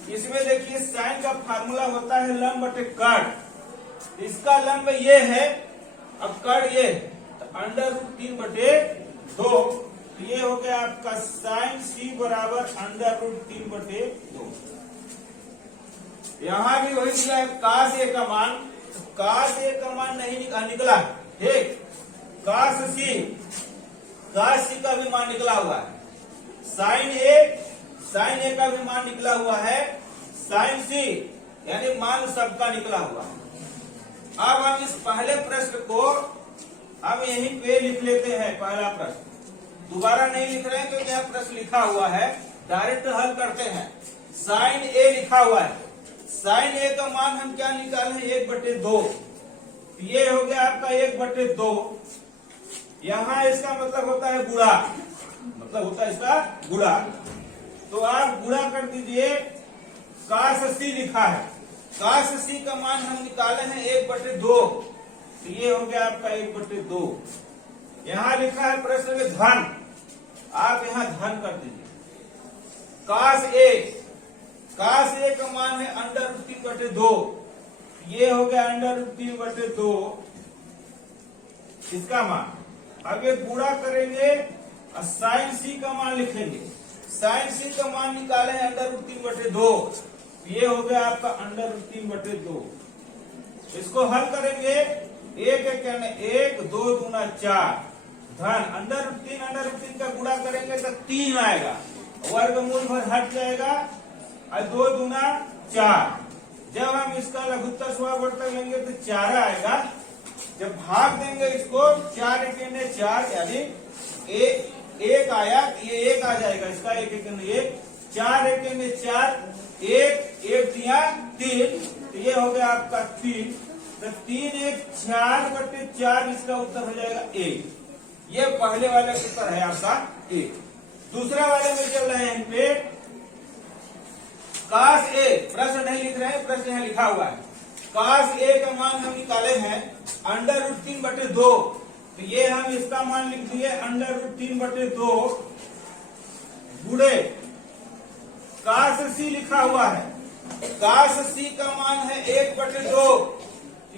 इसमें देखिए साइन का फार्मूला होता है लंब बटे कर्ण, इसका लंब ये है, अब कर्ण ये, तो √3 बटे 2, ये हो गया आपका साइन सी बराबर √3 बटे 2। यहां भी वही दिया है cos ए का मान, cos ए का मान नहीं निकला, ठीक, cos सी का भी मान निकला हुआ है, साइन ए का भी मान निकला हुआ है, साइन सी यानी मान सबका निकला हुआ है। अब हम इस पहले प्रश्न को हम यहीं पे लिख लेते हैं, पहला प्रश्न दोबारा नहीं लिख रहे हैं क्योंकि यह प्रश्न लिखा हुआ है, डायरेक्ट हल करते हैं। साइन ए लिखा हुआ है, साइन ए का मान हम क्या निकाले, 1 बटे 2, ये हो गया आपका 1 बटे 2। यहाँ इसका मतलब होता है गुणा, मतलब होता है इसका गुणा, तो आप गुणा कर दीजिए। cos सी लिखा है, cos सी का मान हम निकाले हैं 1 बटे 2, तो ये हो गया आपका 1 बटे 2। यहाँ लिखा है प्रश्न में धन, आप यहाँ धन कर दीजिए। cos ए का मान है √3 बटे 2, ये हो गया √3 बटे 2 इसका मान। अब ये गुणा करेंगे और साइन सी का मान लिखेंगे, साइन सी का मान निकाले हैं √3 बटे 2, ये हो गया आपका √3 बटे 2। इसको हल करेंगे, 1 2 दूना 4, धन √3 का गुणा करेंगे तो 3 आएगा, वर्गमूल भर हट जाएगा और 2 दूना 4। जब हम इसका लघुत्तर स्ववर्तक लेंगे तो 4 आएगा, जब भाग देंगे इसको 4 × 4 यानी 1 आया, ये 1 आ जाएगा, इसका 1 × 1, 4 × 4, 1 दिया 3, तो ये हो गया आपका 3, तो 3 1 4 बटे 4 इसका उत्तर हो जाएगा 1। ये पहले वाले का उत्तर है आपका 1। दूसरा वाले में चल रहे हैं इन पे, cos ए, प्रश्न नहीं लिख रहे हैं, प्रश्न यहाँ लिखा हुआ है। cos ए का मान हम निकाले हैं √3 बटे 2, तो ये हम इसका मान लिख दिए √3 बटे 2 गुणे cos सी लिखा हुआ है, काश सी का मान है 1/2,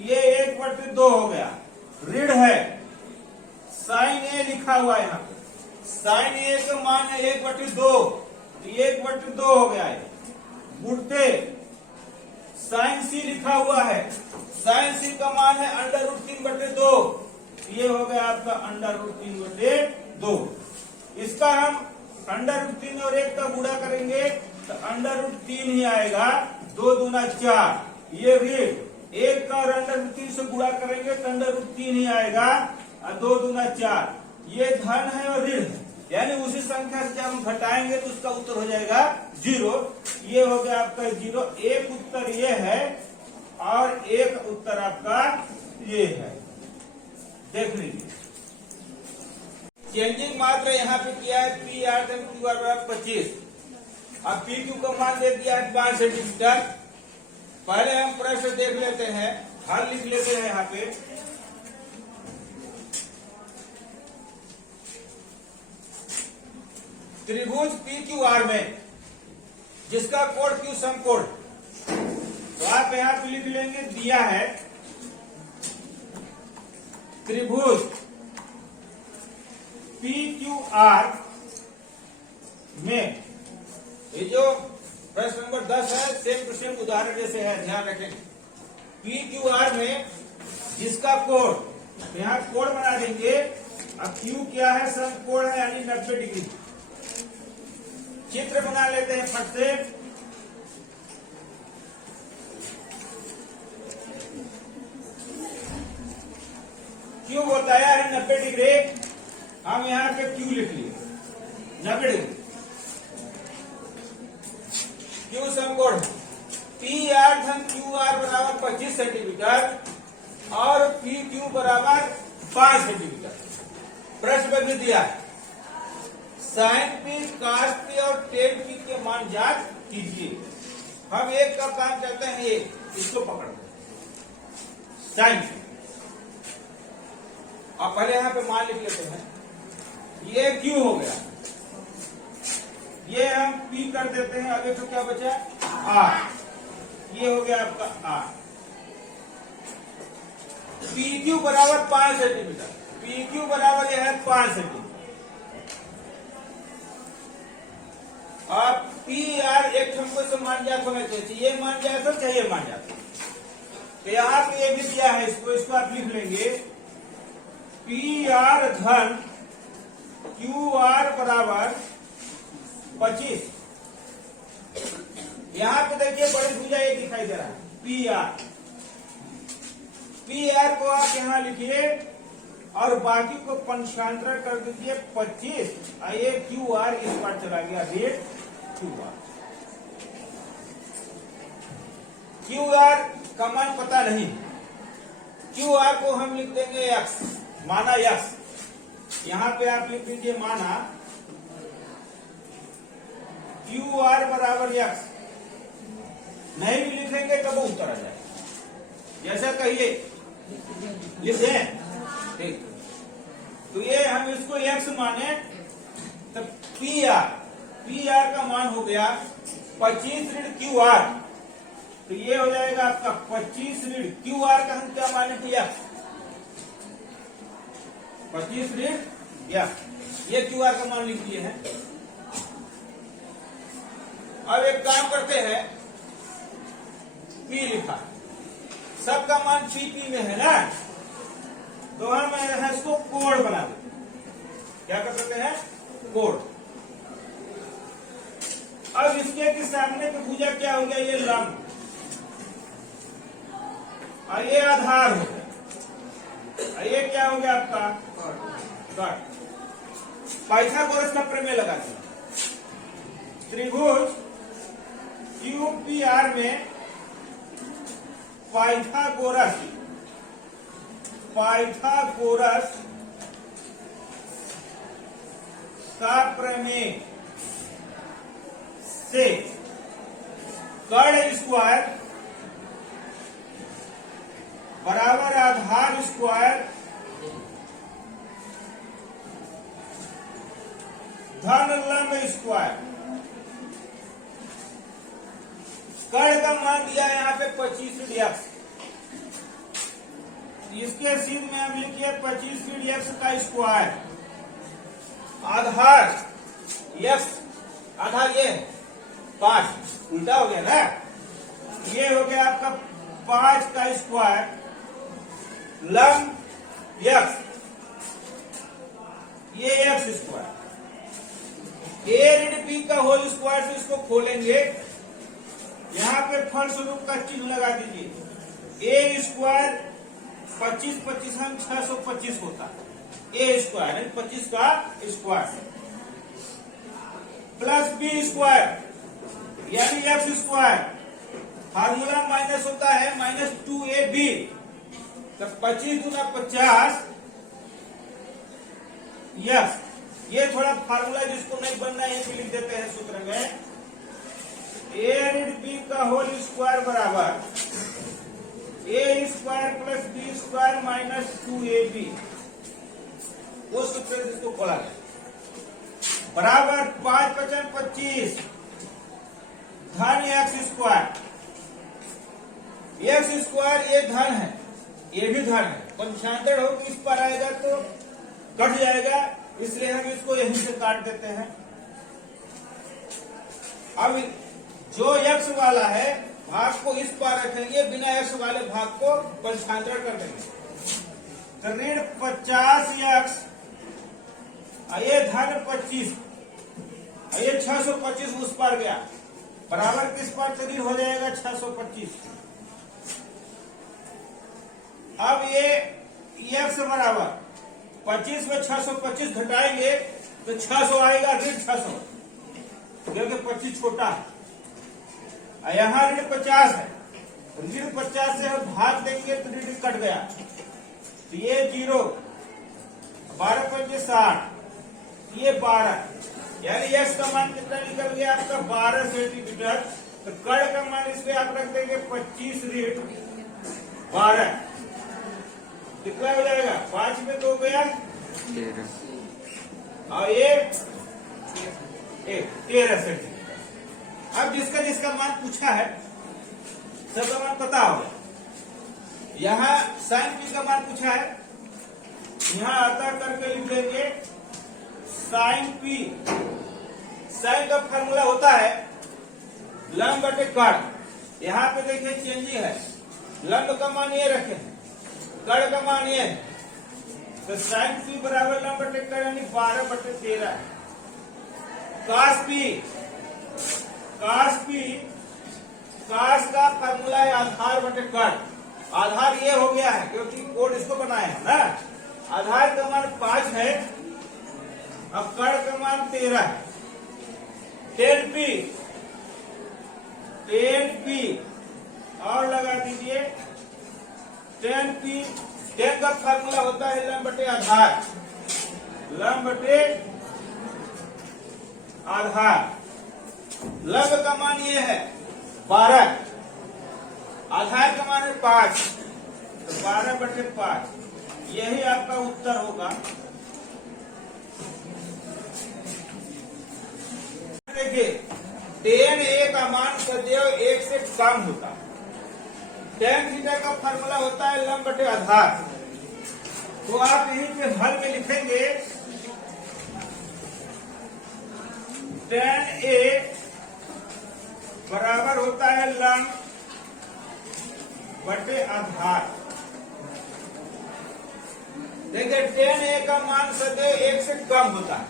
ये 1/2 हो गया। ऋण है साइन ए लिखा हुआ है यहाँ पे, साइन ए का मान है 1/2, 1/2 हो गया है। उल्टे साइन सी लिखा हुआ है, साइन सी का मान है √3/2, ये हो गया आपका √3/2। इसका हम √3 और 1 का गुणा करेंगे तो √3 ही आएगा, 2 दूना 4। ये ऋण 1 का और √3 से गुणा करेंगे तो √3 ही आएगा, और 2 दूना 4। ये धन है और ऋण है, यानी उसी संख्या से जब हम घटाएंगे तो उसका उत्तर हो जाएगा 0। ये हो गया आपका 0। एक उत्तर ये है और एक उत्तर आपका ये है, देख लीजिए। चेंजिंग मात्र यहाँ पे किया है PR धन QR बराबर 25। अब PQ का मान दे दिया है 5 सेंटीमीटर। पहले हम प्रश्न देख लेते हैं, हल लिख लेते हैं यहाँ पे। त्रिभुज PQR में जिसका कोण Q समकोण, तो आप यहाँ पे लिख लेंगे, दिया है त्रिभुज PQR में, ये जो प्रश्न नंबर 10 है सेम टू सेम उदाहरण जैसे है, ध्यान रखेंगे। PQR में जिसका कोण, तो यहाँ कोण बना देंगे। अब Q क्या है, समकोण है यानी 90 डिग्री। चित्र बना लेते हैं फट से। Q बताया है 90 डिग्री, हम यहाँ पे Q लिख लिए 90 डिग्री। Q समकोण PR धन QR बराबर 25 सेंटीमीटर और PQ बराबर 5 सेंटीमीटर। प्रश्न में भी दिया है साइन P, cos P और tan P के मान ज्ञात कीजिए। हम एक का काम करते हैं, एक इसको पकड़ते हैं साइन P। अब पहले यहाँ पे मान लिख लेते हैं, ये Q हो गया, ये हम P कर देते हैं। आगे तो क्या बचा R, ये हो गया आपका R। PQ बराबर 5 सेंटीमीटर, PQ बराबर यह है 5 सेंटीमीटर। अब PR एक हमको से मान जात होना चाहिए, ये मान जाता चाहिए मान जाता। तो यहाँ पे ये भी दिया है, इसको आप लिख लेंगे PR धन QR बराबर 25। यहाँ पे देखिए बड़ी भुजा ये दिखाई दे रहा है PR को आप यहाँ लिखिए और बाकी को पंचांतरण कर दीजिए 25। ये QR इस बार चला गया, रेट QR का मान पता नहीं, QR को हम लिख देंगे X, माना X। यहाँ पे आप लिख दीजिए माना QR बराबर X। नहीं भी लिखेंगे तब उत्तर आ जाए, जैसा कहिए लिख दें, ठीक। तो ये हम इसको X माने, तब PR का मान हो गया 25 ऋण QR। तो ये हो जाएगा आपका 25 ऋण QR का हम क्या माने थे X, 25 ऋण X, ये QR का मान लिख दिए हैं। अब एक काम करते हैं, P लिखा, सबका मान P में है ना, तो हम इसको कोण बना देते हैं। क्या कर सकते हैं, कोण। अब इसके के सामने की भुजा क्या हो गया, ये लंब, और ये आधार हो गया, और ये क्या हो गया आपका कट। पाइथागोरस का प्रमेय लगा दिया। त्रिभुज QPR में पाइथागोरस का प्रमेय से कर्ण स्क्वायर बराबर आधार स्क्वायर धन लंब स्क्वायर कर्ण का मान दिया यहाँ पे 25 फीट x, इसके सीध में हम लिखिए 25 फीट x का स्क्वायर, आधार x, आधार ये 5, उल्टा हो गया ना, ये हो गया आपका 5 का स्क्वायर, लंब x, ये x स्क्वायर, a ऋण b का होल स्क्वायर से इसको खोलेंगे, यहाँ पे फलस्वरूप का चिन्ह लगा दीजिए, a स्क्वायर 25 25 हम 625 होता है, a स्क्वायर 25 का स्क्वायर प्लस b स्क्वायर यानी x स्क्वायर, फार्मूला माइनस होता है -2ab, तो 25 गुना 50 x, ये थोड़ा फार्मूला जिसको नहीं बनना है ये लिख देते हैं सूत्र में, a ऋण b का होल स्क्वायर बराबर a square plus b square minus 2ab, वो सूत्र से इसको खोला जाए, बराबर 5 × 25 धन x स्क्वायर, x स्क्वायर ये धन है, ये भी धन है, पंचांतर हो इस पर आएगा तो कट जाएगा, इसलिए हम इसको यहीं से काट देते हैं। अब जो x वाला है भाग को इस पार रखेंगे, बिना x वाले भाग को पंचांतर कर देंगे, तो ऋण 50x, ये धन 25, ये 625 उस पार गया, बराबर किस पार तरी हो जाएगा 625। अब ये x बराबर 25 में 625 घटाएंगे तो 600 आएगा, ऋण 600, क्योंकि 25 छोटा है, यहाँ ऋण 50 है, ऋण 50 से हम भाग देंगे तो ऋण कट गया, तो ये 0, 12 × 60, ये 12, यानी x का मान कितना निकल गया आपका 12 सेंटीमीटर, तो कर्ण का मान इसमें आप रख देंगे 25 ऋण 12, कितना हो जाएगा 5 में 2 गया 13, और ये 13 सेंटीमीटर। अब जिसका जिसका मान पूछा है सबका मान पता होगा, यहाँ साइन पी का मान पूछा है, यहाँ आता करके लिख देंगे साइन पी, साइन का फॉर्मूला होता है लंब बटे कर्ण, यहाँ पे देखिए चेंजिंग है, लंब का मान ये रखे, कर्ण का मान ये, तो साइन पी बराबर लंब बटे कर्ण यानी 12/13, कास पी, कास पी, कास का फॉर्मूला है आधार बटे कर्ण, आधार ये हो गया है क्योंकि कोड इसको बनाया है ना, आधार का मान 5 है, अब कर्ण का मान 13 है, 10p, 10p और लगा दीजिए 10p, 10 का फॉर्मूला होता है लंब बटे आधार, लंब बटे आधार, लंब का मान ये है 12, आधार का मान है 5, तो 12/5, यही आपका उत्तर होगा। देखिए tan a का मान सदैव 1 से कम होता है, tan थीटा का फॉर्मूला होता है लंब बटे आधार, तो आप यहीं पे हल में लिखेंगे tan a बराबर होता है लंब बटे आधार, देखिए tan a का मान सदैव 1 से कम होता है,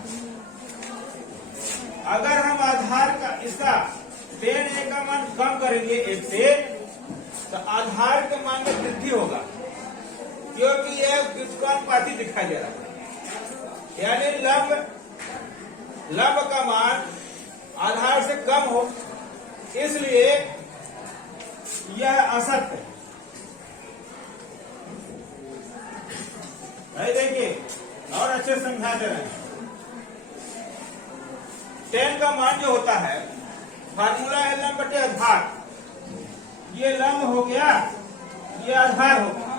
अगर हम आधार का इसका tan a का मान कम करेंगे 1 से, तो आधार के मान में वृद्धि होगा, क्योंकि यह व्युत्क्रमानुपाती दिखाई दे रहा है, यानी लंब का मान आधार से कम हो, इसलिए यह असत्य है। देखिए और अच्छे समझा दे रहे हैं, tan का मान जो होता है फार्मूला है लंब बटे आधार, ये लंब हो गया, ये आधार हो गया,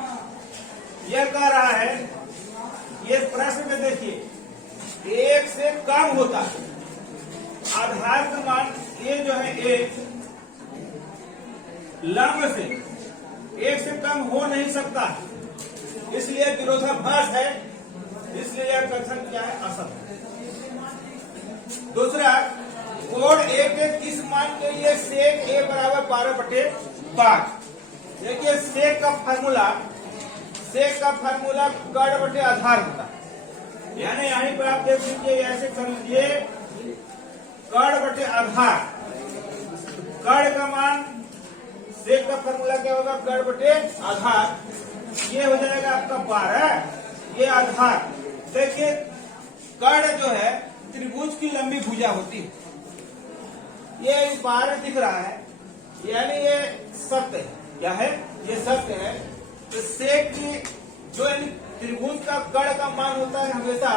यह कह रहा है, ये प्रश्न में देखिए 1 से कम होता है, आधार का मान ये जो है 1, लंब से एक से कम हो नहीं सकता, इसलिए विरोधाभास है, इसलिए यह कथन क्या है, असत्य। दूसरा, कोण ए के किस मान के लिए सेक ए बराबर 12/5। देखिए सेक का फार्मूला कर्ण बटे आधार होता है, यानी यहीं पर आप देख लीजिए, ऐसे कर लीजिए, कर्ण बटे आधार, कर्ण का मान, सेक का फार्मूला क्या होगा, कर्ण बटे आधार, ये हो जाएगा आपका 12, ये आधार। देखिए कर्ण जो है त्रिभुज की लंबी भुजा होती है, ये 12 दिख रहा है, यानी ये सत्य है। क्या है, ये सत्य है। तो सेक की जो त्रिभुज का कर्ण का मान होता है हमेशा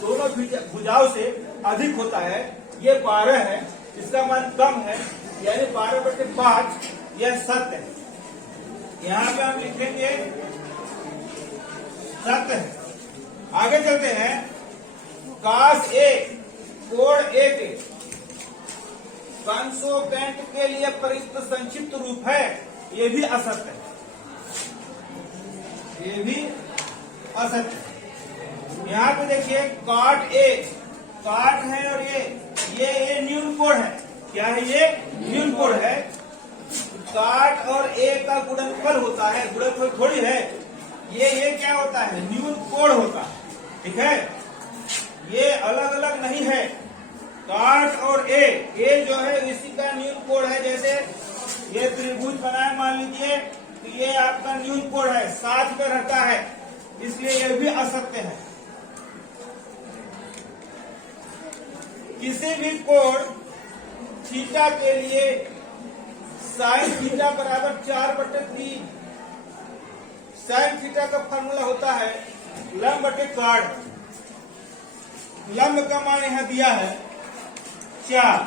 दोनों भुजाओं से अधिक होता है, ये 12 है, इसका मान कम है, यानी 12/5, यह सत्य है। यहाँ पे हम लिखेंगे सत्य है। आगे चलते हैं, काश ए कोण ए के कंसोकेंट के लिए प्रयुक्त संक्षिप्त रूप है, ये भी असत्य है, ये भी असत्य है। यहाँ पे देखिए काट ए, काट है और ये न्यून कोण है। क्या है, ये न्यून कोण है। काट और ए का गुणनफल होता है, गुणनफल थोड़ी है, ये क्या होता है, न्यून कोण होता है। ठीक है, ये अलग अलग नहीं है। काट और ए जो है इसी का न्यून कोण है। जैसे ये त्रिभुज बनाए मान लीजिए, तो ये आपका न्यून कोण है, साथ में रहता है, इसलिए यह भी असत्य है। किसी भी कोण थीटा के लिए साइन थीटा बराबर 4/3, साइन थीटा का फॉर्मूला होता है लंब बटे कर्ण। लंब का मान यहाँ दिया है 4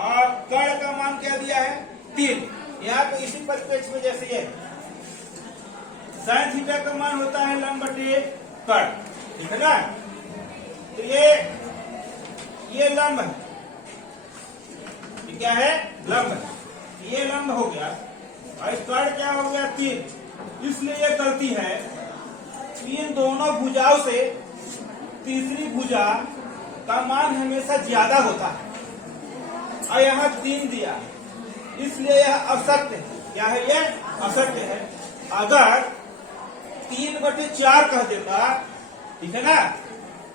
और कर्ण का मान क्या दिया है 3। यहाँ पे इसी परिप्रेक्ष्य में जैसे ये साइन थीटा का मान होता है लंब बटे कर्ण, ठीक है ना। तो ये लंब है, ये क्या है, लंब है, ये लंब हो गया और कर्ण क्या हो गया 3। इसलिए ये गलती है, इन दोनों भुजाओं से तीसरी भुजा का मान हमेशा ज्यादा होता है और यहाँ 3 दिया, इसलिए यह असत्य है। क्या है, यह असत्य है। अगर 3/4 कह देता, ठीक है ना,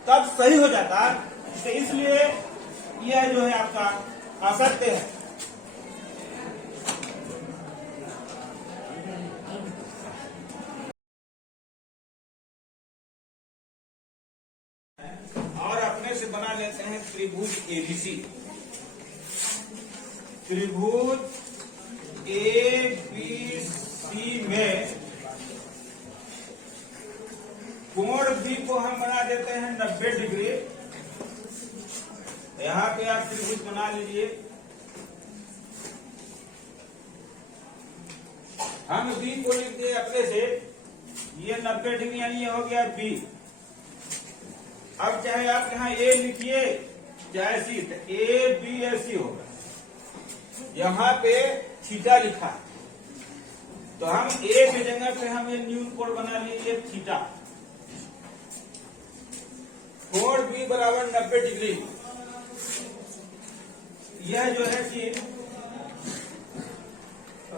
तब सही हो जाता। तो इसलिए यह जो है आपका असत्य है। और अपने से बना लेते हैं त्रिभुज एबीसी। त्रिभुज एबीसी में कोण भी को हम बना देते हैं 90 डिग्री। यहाँ पे आप त्रिभुज बना लीजिए। हम बी को लिख दिए अपने से, ये 90 डिग्री यानी ये हो गया बी। अब चाहे आप यहाँ ए लिखिए चाहे सी, तो ए बी या सी होगा। यहाँ पे थीटा लिखा है, तो हम ए की जगह पे हम न्यून कोण बना लीजिए थीटा। कोण बी बराबर 90 डिग्री। यह जो है कि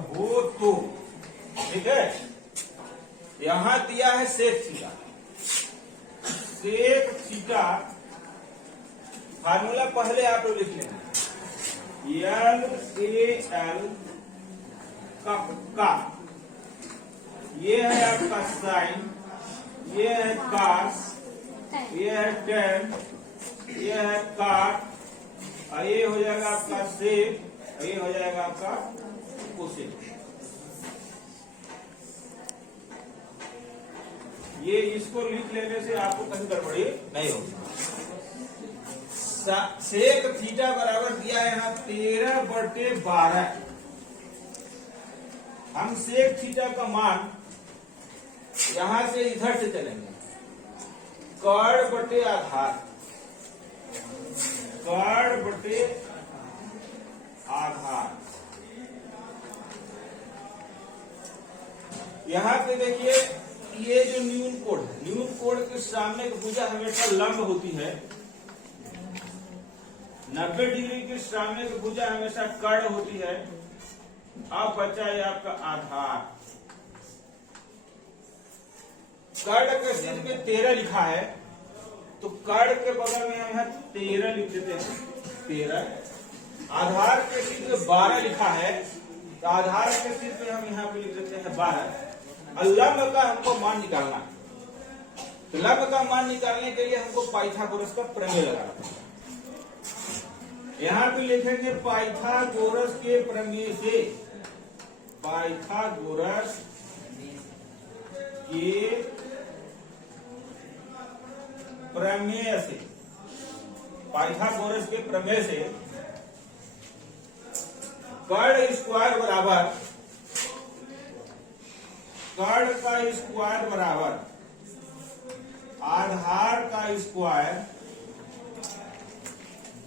हो तो ठीक है, यहां दिया है sec theta. Sec theta formula पहले आप लोग लिख लेंगे, LAL का ये है आपका साइन, ये है कॉस, ये है टेन, ये है कॉट, और ये हो जाएगा आपका सेक, और ये हो जाएगा आपका कोसेक। ये इसको लिख लेने से आपको कहीं गड़बड़ी नहीं होगी। सेक थीटा बराबर दिया है यहाँ 13/12। हम सेक थीटा का मान यहां से इधर से चलेंगे, कर्ण बटे आधार, कर्ण बटे आधार यहाँ पे देखिए ये जो न्यून कोण है, न्यून कोण के सामने की भुजा हमेशा लंब होती है, 90 डिग्री के सामने की भुजा हमेशा कर्ण होती है। अब बचा है आपका आधार। कर्ण के सिर में 13 लिखा है, तो कर्ण के बगल में हम यहाँ 13 लिख देते हैं, 13। आधार के सिर में 12 लिखा है, तो आधार के सिर पे हम यहाँ पे लिख देते हैं 12। और लंब का हमको मान निकालना है, तो लंब का मान निकालने के लिए हमको पाइथागोरस का प्रमेय लगाना है। यहाँ पे लिखेंगे पाइथागोरस के प्रमेय से, पाइथागोरस के प्रमेय से, पाइथागोरस के प्रमेय से कर्ण स्क्वायर बराबर, कर्ण का स्क्वायर बराबर आधार का स्क्वायर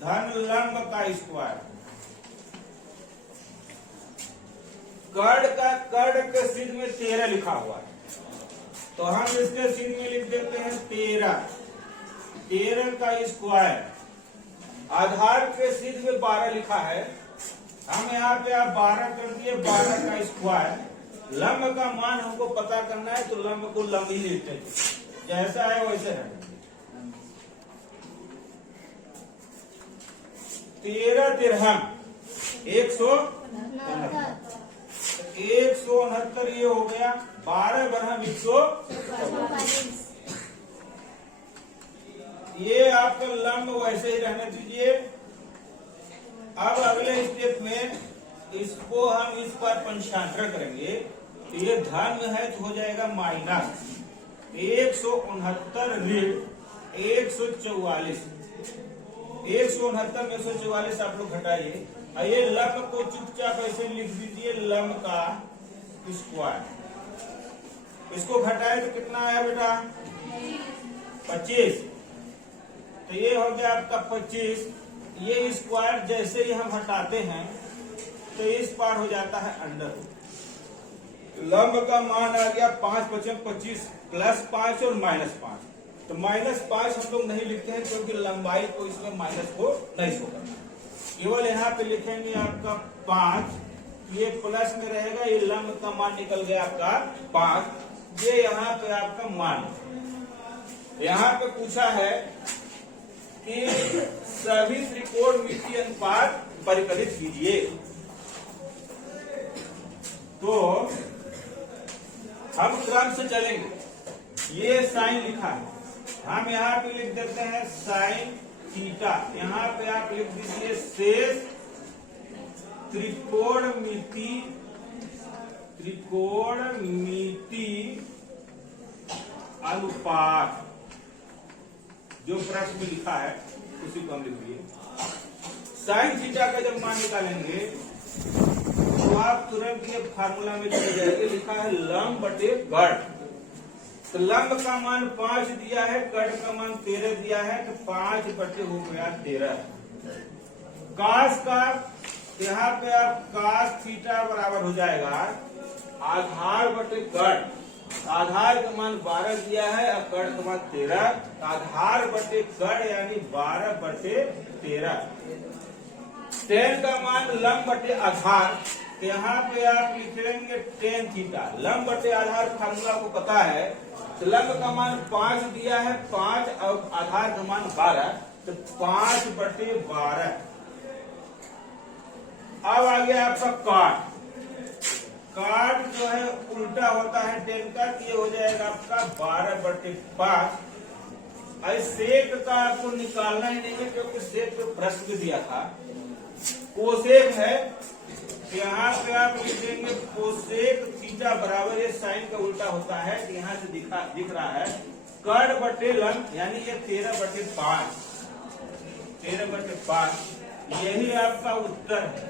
धन लंब का स्क्वायर। कर्ण के सिर में 13 लिखा हुआ है, तो हम इसके सिर में लिख देते हैं 13 का स्क्वायर। आधार के सिर में 12 लिखा है, हम यहाँ पे आप 12 कर दिए, 12 का स्क्वायर। लंब का मान हमको पता करना है, तो लंब को लंब ही लिखते हैं, जैसा है वैसे है। 13 तिरहम 169, ये हो गया। 12 बरहम 144, ये आपका लंब वैसे ही रहने दीजिए। अब अगले स्टेप में इसको हम इस पर पंचांतर करेंगे, तो ये धन में है तो हो जाएगा माइनस 169 ऋण 144। 169 में 144 आप लोग घटाइए, ये लंब को चुपचाप ऐसे लिख दीजिए, लंब का स्क्वायर। इसको घटाए तो कितना आया बेटा? 25। तो ये हो गया आपका 25। ये स्क्वायर जैसे ही हम हटाते हैं तो इस पार हो जाता है अंडर। लंब का मान आ गया 5 × 25 +5 और -5। तो -5 हम लोग नहीं लिखते हैं क्योंकि लंबाई को इसमें माइनस को नहीं शो करना, केवल यहाँ पे लिखेंगे आपका 5, ये प्लस में रहेगा, ये लंब का मान निकल गया आपका 5। ये यहाँ पे आपका मान, यहाँ पे पूछा है कि सभी त्रिकोणमितीय अनुपात परिकलित कीजिए। तो हम क्रम से चलेंगे। ये साइन लिखा है, हम यहाँ पे लिख देते हैं साइन थीटा। यहाँ पे आप लिख दीजिए शेष त्रिकोणमिति अनुपात, जो प्रश्न में लिखा है उसी को हम लिखिए। साइन थीटा का जब मान निकालेंगे तो आप तुरंत ये फार्मूला में चले जाएंगे, लिखा है लंब बटे गढ़। तो लंब का मान 5 दिया है, गढ़ का मान 13 दिया है, तो 5 बटे हो गया 13। कास का, यहाँ पे आप कास थीटा बराबर हो जाएगा आधार बटे गढ़। आधार का मान 12 दिया है और गढ़ का मान 13, आधार बटे गढ़ यानी 12 बटे 13। टेन का मान लंब बटे आधार, यहाँ पे आप लिख लेंगे टेन थीटा। लंब बटे आधार फार्मूला को पता है, तो लंब का मान 5 दिया है, 5 और आधार का मान 12, तो 5 बटे 12। अब आ गया आपका काट। काट जो है उल्टा होता है टेन का, ये हो जाएगा आपका 12 बटे 5। सेक का आपको निकालना ही नहीं है क्योंकि सेक पे प्रश्न भी दिया था। कोसेक है, यहाँ पे आप लिखेंगे कोसेक थीटा बराबर, ये साइन का उल्टा होता है, यहाँ से दिख रहा है कर्ण बटे लंब, यानी ये 13 बटे 5, 13 बटे 5। यही आपका उत्तर है।